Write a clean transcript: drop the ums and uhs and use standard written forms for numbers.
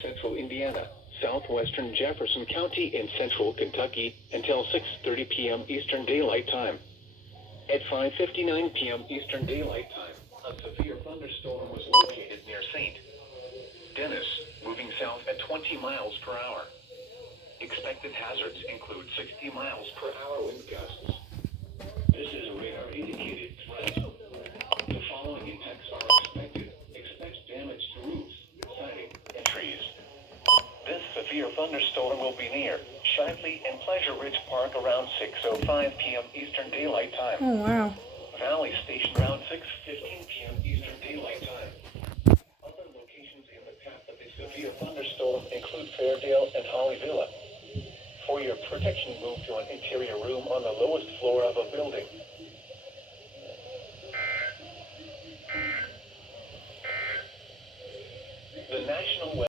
Central Indiana, southwestern Jefferson County in central Kentucky until 6:30 p.m. Eastern Daylight Time. At 5:59 p.m. Eastern Daylight Time, a severe thunderstorm was located near St. Denis, moving south at 20 miles per hour. Expected hazards include 60 miles per hour wind gusts. This is a radar indicated threat. The following impacts are expected. Expect damage to roofs, siding, and trees. This severe thunderstorm will be near Shively and Pleasure Ridge Park around 6:05 p.m. Eastern Daylight Time. Oh, wow. Valley Station around 6:15 p.m. Eastern Daylight Time. Other locations in the path of the severe thunderstorm include Fairdale and Holly Villa. For your protection, move to an interior room on the lowest floor of a building.